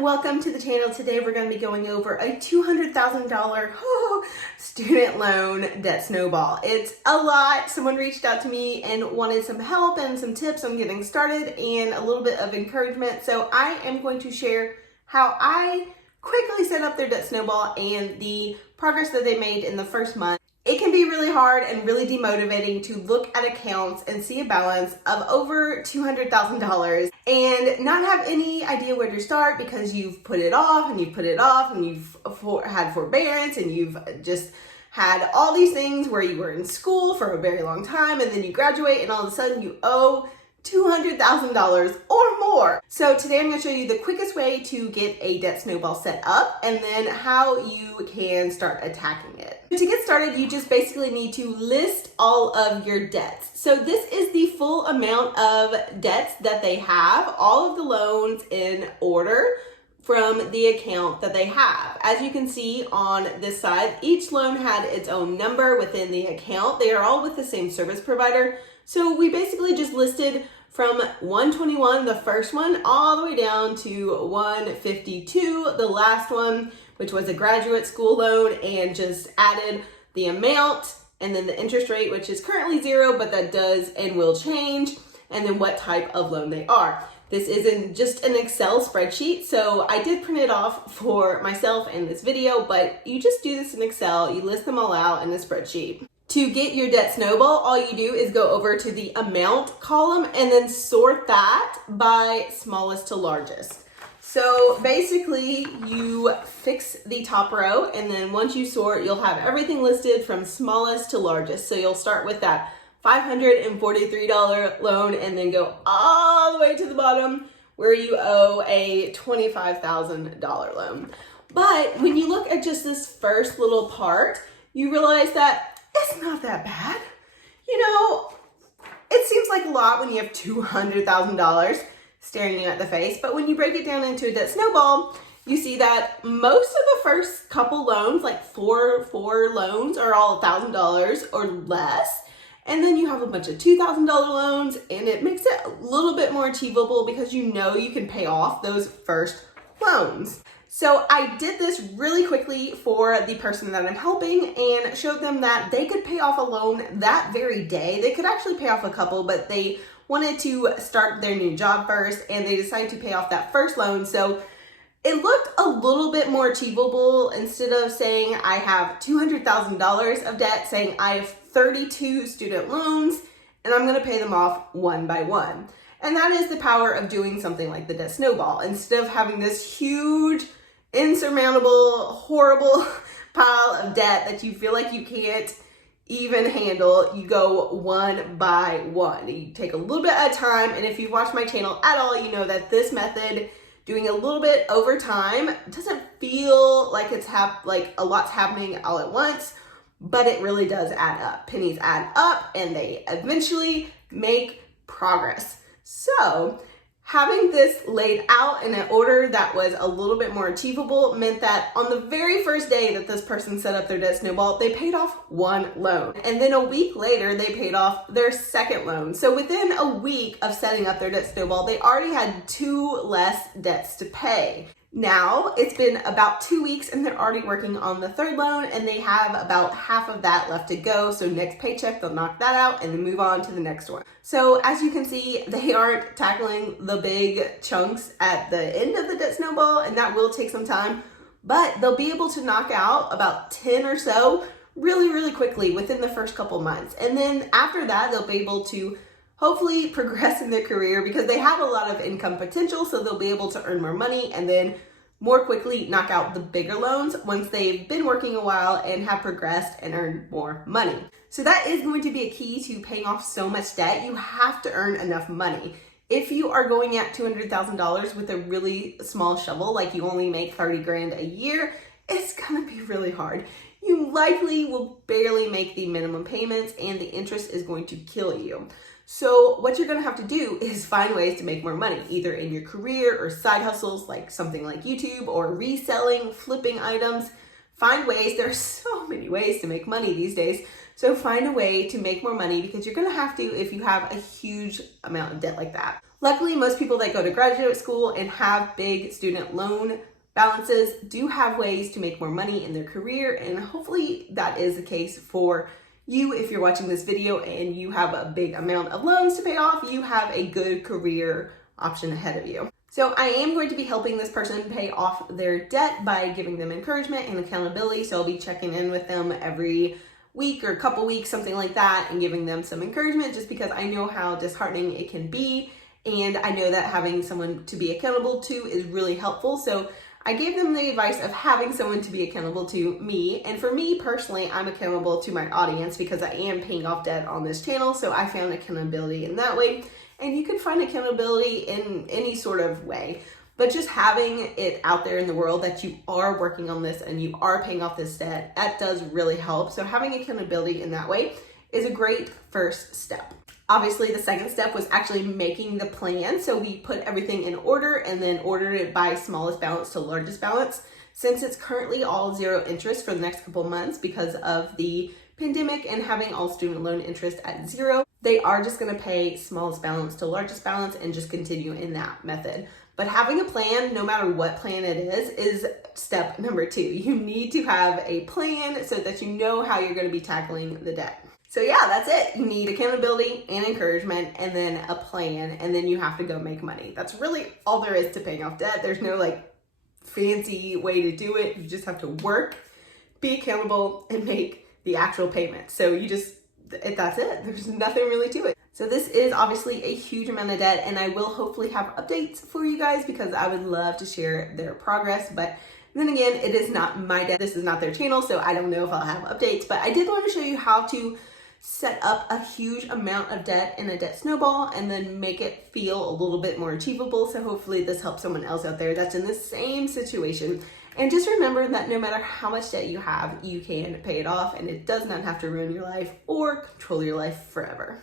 welcome to the channel. Today we're going to be going over a $200,000 student loan debt snowball. It's a lot. Someone reached out to me and wanted some help and some tips on getting started and a little bit of encouragement. So I am going to share how I quickly set up their debt snowball and the progress that they made in the first month. It can be really hard and really demotivating to look at accounts and see a balance of over $200,000 and not have any idea where to start because you've put it off and you've put it off and you've had forbearance and you've just had all these things where you were in school for a very long time and then you graduate and all of a sudden you owe $200,000 or more. So today I'm going to show you the quickest way to get a debt snowball set up and then how you can start attacking it. To get started, you just basically need to list all of your debts. So this is the full amount of debts that they have, all of the loans in order from the account that they have. As you can see on this side, each loan had its own number within the account. They are all with the same service provider. So we basically just listed from 121, the first one, all the way down to 152, the last one, which was a graduate school loan, and just added the amount and then the interest rate, which is currently 0, but that does and will change, and then what type of loan they are. This isn't just an Excel spreadsheet, so I did print it off for myself in this video, but you just do this in Excel, you list them all out in a spreadsheet. To get your debt snowball, all you do is go over to the amount column and then sort that by smallest to largest. So basically you fix the top row, and then once you sort, you'll have everything listed from smallest to largest. So you'll start with that $543 loan and then go all the way to the bottom where you owe a $25,000 loan. But when you look at just this first little part, you realize that it's not that bad. You know, it seems like a lot when you have $200,000 staring you at the face, but when you break it down into a debt snowball, you see that most of the first couple loans, like four loans, are all $1,000 or less. And then you have a bunch of $2,000 loans, and it makes it a little bit more achievable because you know you can pay off those first loans. So I did this really quickly for the person that I'm helping and showed them that they could pay off a loan that very day. They could actually pay off a couple, but they wanted to start their new job first and they decided to pay off that first loan. So it looked a little bit more achievable. Instead of saying I have $200,000 of debt, saying I have 32 student loans and I'm going to pay them off one by one. And that is the power of doing something like the debt snowball. Instead of having this huge, insurmountable, horrible pile of debt that you feel like you can't even handle, you go one by one. You take a little bit at a time, and if you've watched my channel at all, you know that this method, doing a little bit over time, doesn't feel like it's like a lot's happening all at once, but it really does add up. Pennies add up, and they eventually make progress. So having this laid out in an order that was a little bit more achievable meant that on the very first day that this person set up their debt snowball, they paid off one loan. And then a week later, they paid off their second loan. So within a week of setting up their debt snowball, they already had 2 less debts to pay. Now it's been about 2 weeks and they're already working on the third loan and they have about half of that left to go. So next paycheck, they'll knock that out and then move on to the next one. So as you can see, they aren't tackling the big chunks at the end of the debt snowball, and that will take some time, but they'll be able to knock out about 10 or so really quickly within the first couple months. And then after that, they'll be able to hopefully progress in their career because they have a lot of income potential, so they'll be able to earn more money and then more quickly knock out the bigger loans once they've been working a while and have progressed and earned more money. So that is going to be a key to paying off so much debt. You have to earn enough money. If you are going at $200,000 with a really small shovel, like you only make 30 grand a year, it's gonna be really hard. You likely will barely make the minimum payments and the interest is going to kill you. So what you're gonna have to do is find ways to make more money, either in your career or side hustles, like something like YouTube or reselling, flipping items. Find ways, there are so many ways to make money these days. So find a way to make more money, because you're gonna have to if you have a huge amount of debt like that. Luckily, most people that go to graduate school and have big student loan balances do have ways to make more money in their career, and hopefully that is the case for you. If you're watching this video and you have a big amount of loans to pay off, you have a good career option ahead of you. So I am going to be helping this person pay off their debt by giving them encouragement and accountability. So I'll be checking in with them every week or a couple weeks, something like that, and giving them some encouragement, just because I know how disheartening it can be. And I know that having someone to be accountable to is really helpful. So I gave them the advice of having someone to be accountable to me. And for me personally, I'm accountable to my audience because I am paying off debt on this channel. So I found accountability in that way. And you can find accountability in any sort of way. But just having it out there in the world that you are working on this and you are paying off this debt, that does really help. So having accountability in that way is a great first step. Obviously, the second step was actually making the plan. So we put everything in order and then ordered it by smallest balance to largest balance. Since it's currently all zero interest for the next couple months because of the pandemic and having all student loan interest at zero, they are just going to pay smallest balance to largest balance and just continue in that method. But having a plan, no matter what plan it is step number 2. You need to have a plan so that you know how you're going to be tackling the debt. So yeah, that's it. You need accountability and encouragement and then a plan, and then you have to go make money. That's really all there is to paying off debt. There's no like fancy way to do it. You just have to work, be accountable, and make the actual payment. So that's it. There's nothing really to it. So this is obviously a huge amount of debt, and I will hopefully have updates for you guys because I would love to share their progress. But then again, it is not my debt. This is not their channel, so I don't know if I'll have updates. But I did want to show you how to set up a huge amount of debt in a debt snowball and then make it feel a little bit more achievable. So hopefully this helps someone else out there that's in the same situation. And just remember that no matter how much debt you have, you can pay it off, and it does not have to ruin your life or control your life forever.